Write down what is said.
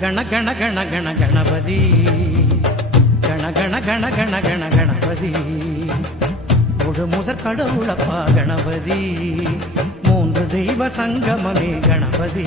கண கண கண கண கணபதி கண கண கண கண கண கணபதி ஒரு முதற் கடவுளப்பா கணபதி மூன்று தெய்வ சங்கமமே கணபதி